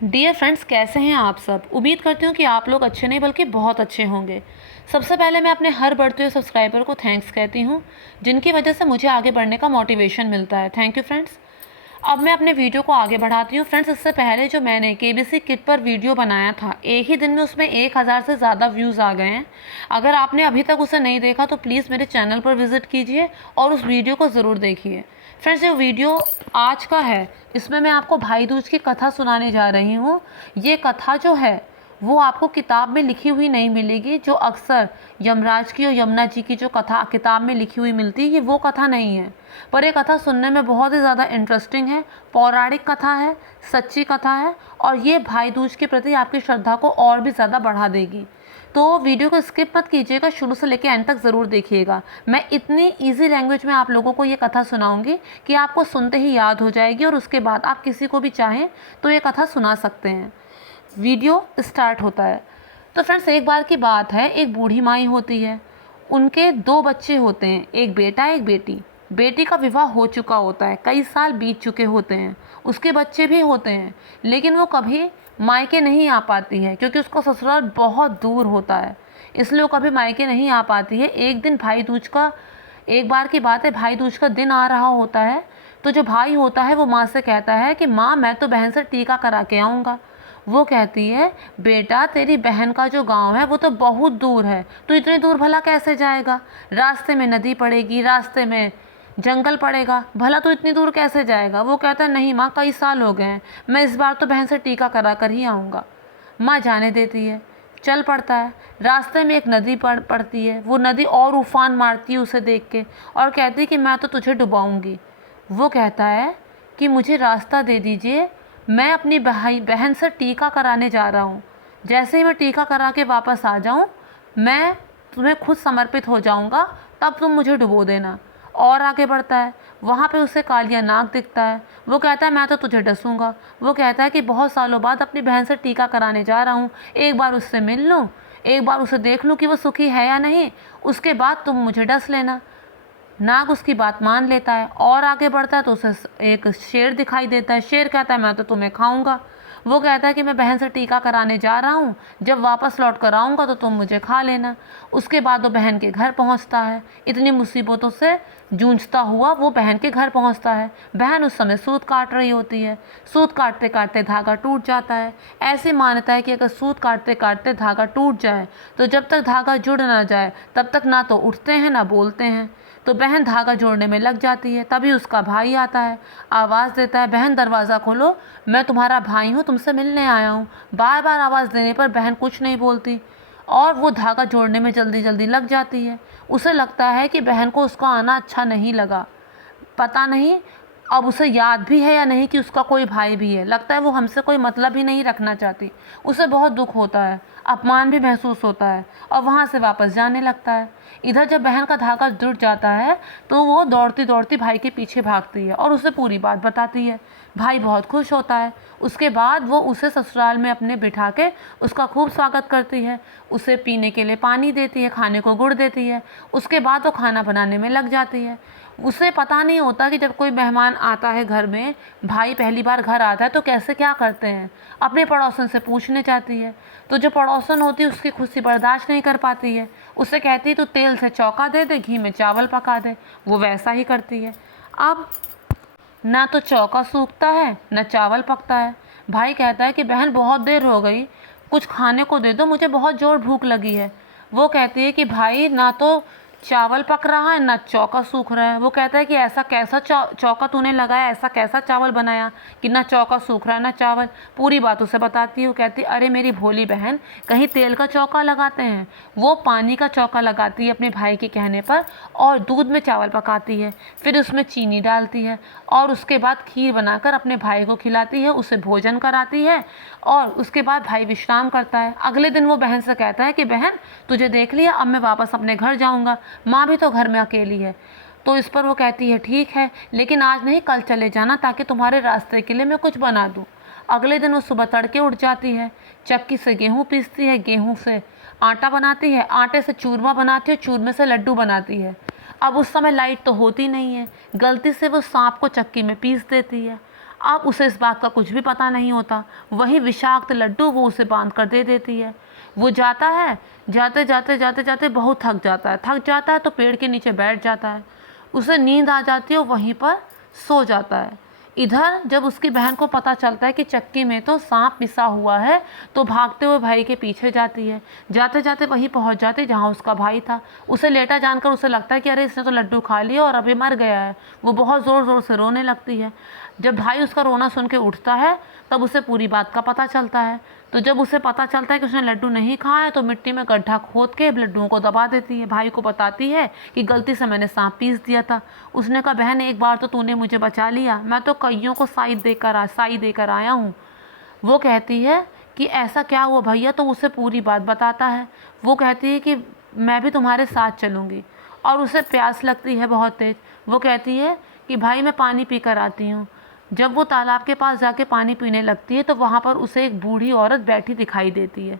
Dear friends, कैसे हैं आप सब। उम्मीद करती हूँ कि आप लोग अच्छे नहीं बल्कि बहुत अच्छे होंगे। सबसे पहले मैं अपने हर बढ़ते हुए सब्सक्राइबर को थैंक्स कहती हूँ, जिनकी वजह से मुझे आगे बढ़ने का मोटिवेशन मिलता है। Thank you friends. अब मैं अपने वीडियो को आगे बढ़ाती हूँ। फ्रेंड्स, इससे पहले जो मैंने केबीसी किड पर वीडियो बनाया था, एक ही दिन में उसमें 1000 से ज़्यादा व्यूज़ आ गए हैं। अगर आपने अभी तक उसे नहीं देखा तो प्लीज़ मेरे चैनल पर विज़िट कीजिए और उस वीडियो को ज़रूर देखिए। फ्रेंड्स, जो वीडियो आज का है, इसमें मैं आपको भाई दूज की कथा सुनाने जा रही हूँ। ये कथा जो है वो आपको किताब में लिखी हुई नहीं मिलेगी। जो अक्सर यमराज की और यमुना जी की जो कथा किताब में लिखी हुई मिलती है, ये वो कथा नहीं है। पर ये कथा सुनने में बहुत ही ज़्यादा इंटरेस्टिंग है, पौराणिक कथा है, सच्ची कथा है और ये भाई दूज के प्रति आपकी श्रद्धा को और भी ज़्यादा बढ़ा देगी। तो वीडियो को स्किप मत कीजिएगा, शुरू से लेकर एंड तक ज़रूर देखिएगा। मैं इतनी ईजी लैंग्वेज में आप लोगों को ये कथा सुनाऊंगी कि आपको सुनते ही याद हो जाएगी और उसके बाद आप किसी को भी चाहें तो ये कथा सुना सकते हैं। वीडियो स्टार्ट होता है। तो फ्रेंड्स, एक बार की बात है, एक बूढ़ी माई होती है। उनके 2 बच्चे होते हैं, एक बेटा एक बेटी। बेटी का विवाह हो चुका होता है, कई साल बीत चुके होते हैं, उसके बच्चे भी होते हैं, लेकिन वो कभी मायके नहीं आ पाती है क्योंकि उसका ससुराल बहुत दूर होता है, इसलिए वो कभी मायके नहीं आ पाती है। एक दिन भाई दूज का एक बार की बात है, भाई दूज का दिन आ रहा होता है। तो जो भाई होता है वो माँ से कहता है कि माँ, मैं तो बहन से टीका करा के आऊँगा। वो कहती है, बेटा तेरी बहन का जो गांव है वो तो बहुत दूर है, तो इतनी दूर भला कैसे जाएगा। रास्ते में नदी पड़ेगी, रास्ते में जंगल पड़ेगा, भला तो इतनी दूर कैसे जाएगा। वो कहता है, नहीं माँ, कई साल हो गए हैं, मैं इस बार तो बहन से टीका करा कर ही आऊँगा। माँ जाने देती है, चल पड़ता है। रास्ते में एक नदी पड़ती है, वो नदी और उफान मारती है उसे देख के और कहती है कि मैं तो तुझे डुबाऊँगी। वो कहता है कि मुझे रास्ता दे दीजिए, मैं अपनी बहन से टीका कराने जा रहा हूँ। जैसे ही मैं टीका करा के वापस आ जाऊँ, मैं तुम्हें खुद समर्पित हो जाऊँगा, तब तुम मुझे डुबो देना। और आगे बढ़ता है, वहाँ पे उसे कालिया नाग दिखता है। वो कहता है, मैं तो तुझे डसूँगा। वो कहता है कि बहुत सालों बाद अपनी बहन से टीका कराने जा रहा हूँ, एक बार उससे मिल लूँ, एक बार उसे देख लूँ कि वो सुखी है या नहीं, उसके बाद तुम मुझे डस लेना। नाग उसकी बात मान लेता है और आगे बढ़ता है तो उसे एक शेर दिखाई देता है। शेर कहता है, मैं तो तुम्हें खाऊंगा। वो कहता है कि मैं बहन से टीका कराने जा रहा हूँ, जब वापस लौट कर आऊँगा तो तुम मुझे खा लेना। उसके बाद वो बहन के घर पहुँचता है। इतनी मुसीबतों से जूझता हुआ वो बहन के घर पहुँचता है। बहन उस समय सूत काट रही होती है। सूत काटते काटते धागा टूट जाता है। ऐसी मान्यता है कि अगर सूत काटते काटते धागा टूट जाए तो जब तक धागा जुड़ ना जाए तब तक ना तो उठते हैं ना बोलते हैं। तो बहन धागा जोड़ने में लग जाती है। तभी उसका भाई आता है, आवाज़ देता है, बहन दरवाज़ा खोलो, मैं तुम्हारा भाई हूँ, तुमसे मिलने आया हूँ। बार बार आवाज़ देने पर बहन कुछ नहीं बोलती और वो धागा जोड़ने में जल्दी जल्दी लग जाती है। उसे लगता है कि बहन को उसका आना अच्छा नहीं लगा। पता नहीं अब उसे याद भी है या नहीं कि उसका कोई भाई भी है। लगता है वो हमसे कोई मतलब ही नहीं रखना चाहती। उसे बहुत दुख होता है, अपमान भी महसूस होता है और वहाँ से वापस जाने लगता है। इधर जब बहन का धागा जुट जाता है तो वो दौड़ती दौड़ती भाई के पीछे भागती है और उसे पूरी बात बताती है। भाई बहुत खुश होता है। उसके बाद वो उसे ससुराल में अपने बिठा के उसका खूब स्वागत करती है। उसे पीने के लिए पानी देती है, खाने को गुड़ देती है। उसके बाद वो खाना बनाने में लग जाती है। उसे पता नहीं होता कि जब कोई मेहमान आता है घर में, भाई पहली बार घर आता है तो कैसे क्या करते हैं। अपने पड़ोसन से पूछने जाती है तो जो पड़ोसन होती है उसकी खुशी बर्दाश्त नहीं कर पाती है। उससे कहती है, तो तेल से चौका दे दे, घी में चावल पका दे। वो वैसा ही करती है। अब ना तो चौका सूखता है ना चावल पकता है। भाई कहता है कि बहन बहुत देर हो गई, कुछ खाने को दे दो, मुझे बहुत ज़ोर भूख लगी है। वो कहती है कि भाई ना तो चावल पक रहा है ना चौका सूख रहा है। वो कहता है कि ऐसा कैसा चौका तूने लगाया, ऐसा कैसा चावल बनाया कि ना चौका सूख रहा है ना चावल। पूरी बात उसे बताती है। वो कहती है, अरे मेरी भोली बहन, कहीं तेल का चौका लगाते हैं। वो पानी का चौका लगाती है अपने भाई के कहने पर और दूध में चावल पकाती है, फिर उसमें चीनी डालती है और उसके बाद खीर बनाकर अपने भाई को खिलाती है, उसे भोजन कराती है और उसके बाद भाई विश्राम करता है। अगले दिन वो बहन से कहता है कि बहन, तुझे देख लिया, अब मैं वापस अपने घर जाऊँगा, माँ भी तो घर में अकेली है। तो इस पर वो कहती है, ठीक है, लेकिन आज नहीं कल चले जाना ताकि तुम्हारे रास्ते के लिए मैं कुछ बना दूँ। अगले दिन वो सुबह तड़के उठ जाती है, चक्की से गेहूँ पीसती है, गेहूँ से आटा बनाती है, आटे से चूरमा बनाती है, चूरमे से लड्डू बनाती है। अब उस समय लाइट तो होती नहीं है, गलती से वो सांप को चक्की में पीस देती है। अब उसे इस बात का कुछ भी पता नहीं होता। वही विषाक्त लड्डू वो उसे बांध कर दे देती है। वो जाता है, जाते जाते जाते जाते बहुत थक जाता है तो पेड़ के नीचे बैठ जाता है। उसे नींद आ जाती है और वहीं पर सो जाता है। इधर जब उसकी बहन को पता चलता है कि चक्की में तो सांप पिसा हुआ है, तो भागते हुए भाई के पीछे जाती है। जाते जाते वहीं पहुंच जाती है जहां उसका भाई था। उसे लेटा जानकर उसे लगता है कि अरे इसने तो लड्डू खा लिया और अभी मर गया है। वो बहुत ज़ोर ज़ोर से रोने लगती है। जब भाई उसका रोना सुन के उठता है तब उसे पूरी बात का पता चलता है। तो जब उसे पता चलता है कि उसने लड्डू नहीं खाया है तो मिट्टी में गड्ढा खोद के लड्डुओं को दबा देती है। भाई को बताती है कि गलती से मैंने सांप पीस दिया था। उसने कहा बहन एक बार तो तूने मुझे बचा लिया, मैं तो कईयों को साई देकर आया हूँ। वो कहती है कि ऐसा क्या हुआ भैया, तो उसे पूरी बात बताता है। वो कहती है कि मैं भी तुम्हारे साथ चलूँगी। और उसे प्यास लगती है बहुत तेज़। वो कहती है कि भाई मैं पानी पी कर आती हूँ। जब वो तालाब के पास जाके पानी पीने लगती है तो वहाँ पर उसे एक बूढ़ी औरत बैठी दिखाई देती है।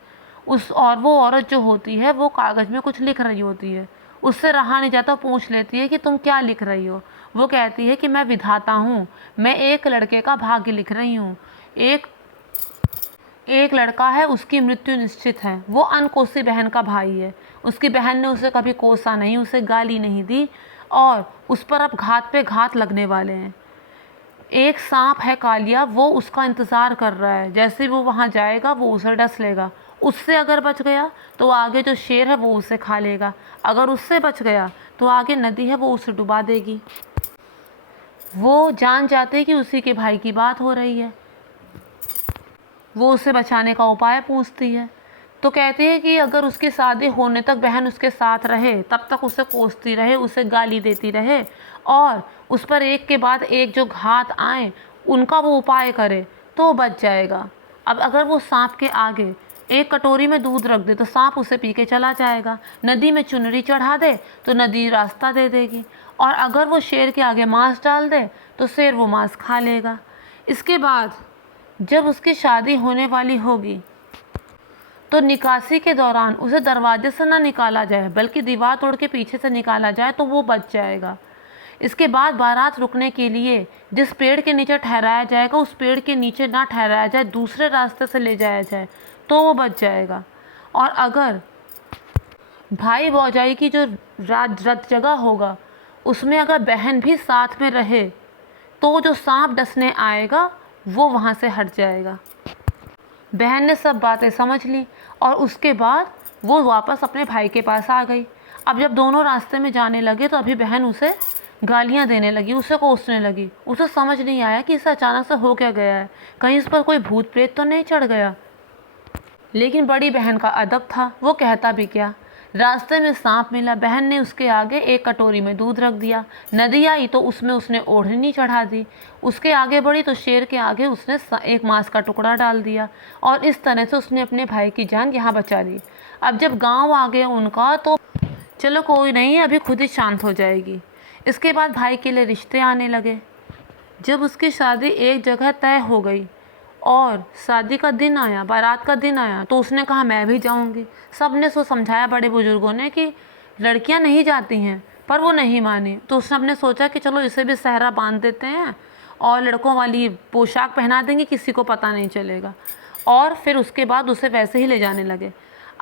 वो औरत जो होती है वो कागज़ में कुछ लिख रही होती है। उससे रहा नहीं जाता, पूछ लेती है कि तुम क्या लिख रही हो। वो कहती है कि मैं विधाता हूँ, मैं एक लड़के का भाग्य लिख रही हूँ। एक एक लड़का है, उसकी मृत्यु निश्चित है। वो अनकोसी बहन का भाई है। उसकी बहन ने उसे कभी कोसा नहीं, उसे गाली नहीं दी और उस पर अब घात पे घात लगने वाले हैं। एक सांप है कालिया, वो उसका इंतज़ार कर रहा है। जैसे ही वो वहाँ जाएगा वो उसे डस लेगा। उससे अगर बच गया तो आगे जो शेर है वो उसे खा लेगा। अगर उससे बच गया तो आगे नदी है वो उसे डुबा देगी। वो जान जाते कि उसी के भाई की बात हो रही है। वो उसे बचाने का उपाय पूछती है। तो कहती है कि अगर उसकी शादी होने तक बहन उसके साथ रहे, तब तक उसे कोसती रहे, उसे गाली देती रहे और उस पर एक के बाद एक जो घात आए उनका वो उपाय करे तो वो बच जाएगा। अब अगर वो सांप के आगे एक कटोरी में दूध रख दे तो सांप उसे पी के चला जाएगा। नदी में चुनरी चढ़ा दे तो नदी रास्ता दे देगी। और अगर वो शेर के आगे मांस डाल दे तो शेर वो मांस खा लेगा। इसके बाद जब उसकी शादी होने वाली होगी तो निकासी के दौरान उसे दरवाजे से ना निकाला जाए बल्कि दीवार तोड़ के पीछे से निकाला जाए तो वो बच जाएगा। इसके बाद बारात रुकने के लिए जिस पेड़ के नीचे ठहराया जाएगा उस पेड़ के नीचे ना ठहराया जाए, दूसरे रास्ते से ले जाया जाए तो वो बच जाएगा। और अगर भाई भौजाई की जो रत जगह होगा उसमें अगर बहन भी साथ में रहे तो जो सांप डसने आएगा वो वहाँ से हट जाएगा। बहन ने सब बातें समझ ली और उसके बाद वो वापस अपने भाई के पास आ गई। अब जब दोनों रास्ते में जाने लगे तो अभी बहन उसे गालियाँ देने लगी, उसे कोसने लगी। उसे समझ नहीं आया कि इसे अचानक से हो क्या गया है, कहीं इस पर कोई भूत प्रेत तो नहीं चढ़ गया। लेकिन बड़ी बहन का अदब था, वो कहता भी क्या। रास्ते में सांप मिला, बहन ने उसके आगे एक कटोरी में दूध रख दिया। नदी आई तो उसमें उसने ओढ़नी चढ़ा दी। उसके आगे बढ़ी तो शेर के आगे उसने एक मांस का टुकड़ा डाल दिया और इस तरह से उसने अपने भाई की जान यहाँ बचा ली। अब जब गांव आ गया उनका तो चलो कोई नहीं, अभी खुद ही शांत हो जाएगी। इसके बाद भाई के लिए रिश्ते आने लगे। जब उसकी शादी एक जगह तय हो गई और शादी का दिन आया, बारात का दिन आया, तो उसने कहा मैं भी जाऊंगी। सब ने सो समझाया बड़े बुजुर्गों ने कि लड़कियां नहीं जाती हैं, पर वो नहीं मानी। तो उसने अपने सोचा कि चलो इसे भी सहरा बांध देते हैं और लड़कों वाली पोशाक पहना देंगे, किसी को पता नहीं चलेगा। और फिर उसके बाद उसे वैसे ही ले जाने लगे।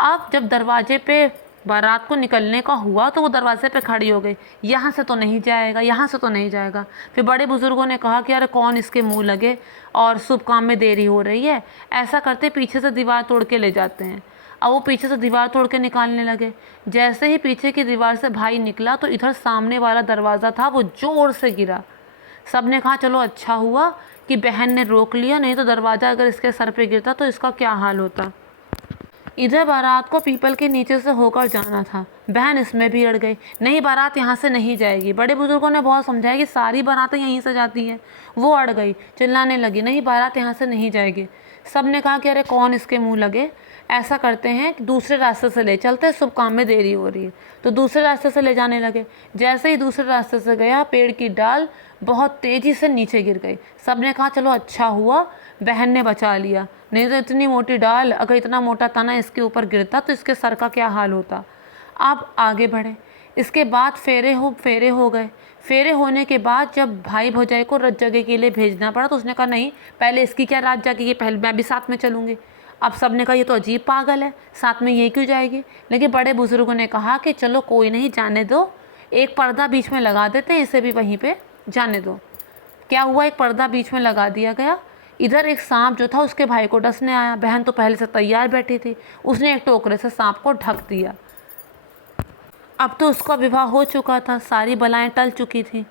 अब जब दरवाजे पे बारात को निकलने का हुआ तो वो दरवाजे पे खड़ी हो गई, यहाँ से तो नहीं जाएगा, यहाँ से तो नहीं जाएगा। फिर बड़े बुजुर्गों ने कहा कि अरे कौन इसके मुंह लगे और शुभ काम में देरी हो रही है। ऐसा करते पीछे से दीवार तोड़ के ले जाते हैं। अब वो पीछे से दीवार तोड़ के निकालने लगे। जैसे ही पीछे की दीवार से भाई निकला तो इधर सामने वाला दरवाज़ा था वो ज़ोर से गिरा। सब ने कहा चलो अच्छा हुआ कि बहन ने रोक लिया, नहीं तो दरवाज़ा अगर इसके सर पे गिरता तो इसका क्या हाल होता। इधर बारात को पीपल के नीचे से होकर जाना था, बहन इसमें भी अड़ गई। नहीं, बारात यहाँ से नहीं जाएगी। बड़े बुजुर्गों ने बहुत समझाया कि सारी बारातें यहीं से जाती हैं। वो अड़ गई, चिल्लाने लगी नहीं बारात यहाँ से नहीं जाएगी। सब ने कहा कि अरे कौन इसके मुंह लगे, ऐसा करते हैं कि दूसरे रास्ते से ले चलते, शुभ काम में देरी हो रही है। तो दूसरे रास्ते से ले जाने लगे। जैसे ही दूसरे रास्ते से गया पेड़ की डाल बहुत तेज़ी से नीचे गिर गई। सब ने कहा चलो अच्छा हुआ बहन ने बचा लिया, नहीं तो इतनी मोटी डाल, अगर इतना मोटा तना इसके ऊपर गिरता तो इसके सर का क्या हाल होता। अब आगे बढ़े। इसके बाद फेरे हो गए। फेरे होने के बाद जब भाई भौजाई को रात जगह के लिए भेजना पड़ा तो उसने कहा नहीं, पहले इसकी क्या रात जागेगी, पहले मैं भी साथ में चलूँगी। अब सब ने कहा ये तो अजीब पागल है, साथ में ये क्यों जाएगी। लेकिन बड़े बुजुर्गों ने कहा कि चलो कोई नहीं, जाने दो, एक पर्दा बीच में लगा देते हैं, इसे भी वहीं पे जाने दो। क्या हुआ, एक पर्दा बीच में लगा दिया गया। इधर एक सांप जो था उसके भाई को डसने आया। बहन तो पहले से तैयार बैठी थी, उसने एक टोकरे से सांप को ढक दिया। अब तो उसका विवाह हो चुका था, सारी बलाएं टल चुकी थी।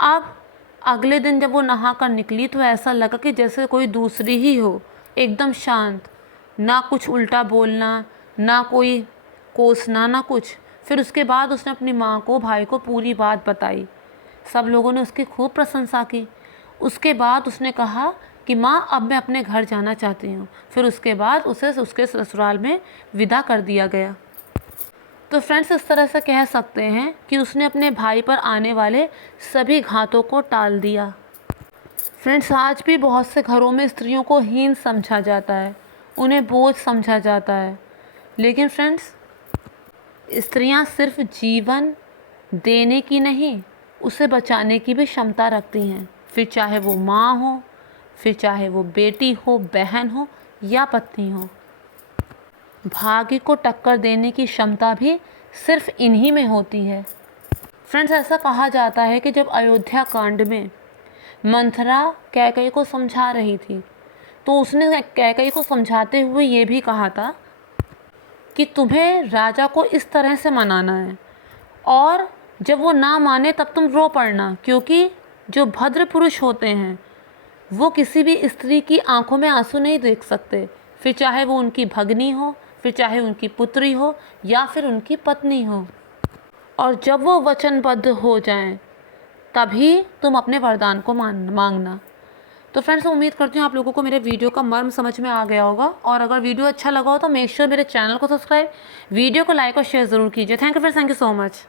अब अगले दिन जब वो नहा कर निकली तो ऐसा लगा कि जैसे कोई दूसरी ही हो, एकदम शांत, ना कुछ उल्टा बोलना, ना कोई कोसना, ना कुछ। फिर उसके बाद उसने अपनी माँ को, भाई को पूरी बात बताई। सब लोगों ने उसकी खूब प्रशंसा की। उसके बाद उसने कहा कि माँ अब मैं अपने घर जाना चाहती हूँ। फिर उसके बाद उसे उसके ससुराल में विदा कर दिया गया। तो फ्रेंड्स, इस तरह से कह सकते हैं कि उसने अपने भाई पर आने वाले सभी घातों को टाल दिया। फ्रेंड्स, आज भी बहुत से घरों में स्त्रियों को हीन समझा जाता है, उन्हें बोझ समझा जाता है। लेकिन फ्रेंड्स, स्त्रियां सिर्फ जीवन देने की नहीं, उसे बचाने की भी क्षमता रखती हैं। फिर चाहे वो माँ हो, फिर चाहे वो बेटी हो, बहन हो या पत्नी हो। भाग्य को टक्कर देने की क्षमता भी सिर्फ इन्हीं में होती है। फ्रेंड्स, ऐसा कहा जाता है कि जब अयोध्या कांड में मंथरा कैकेयी को समझा रही थी तो उसने कैकेयी को समझाते हुए ये भी कहा था कि तुम्हें राजा को इस तरह से मनाना है, और जब वो ना माने तब तुम रो पड़ना, क्योंकि जो भद्र पुरुष होते हैं वो किसी भी स्त्री की आंखों में आंसू नहीं देख सकते, फिर चाहे वो उनकी भगनी हो, फिर चाहे उनकी पुत्री हो या फिर उनकी पत्नी हो। और जब वो वचनबद्ध हो जाएं तभी तुम अपने वरदान को मांगना। तो फ्रेंड्स, उम्मीद करती हूँ आप लोगों को मेरे वीडियो का मर्म समझ में आ गया होगा, और अगर वीडियो अच्छा लगा हो तो मेक श्योर मेरे चैनल को सब्सक्राइब, वीडियो को लाइक और शेयर ज़रूर कीजिए। Thank you friends, thank you so much.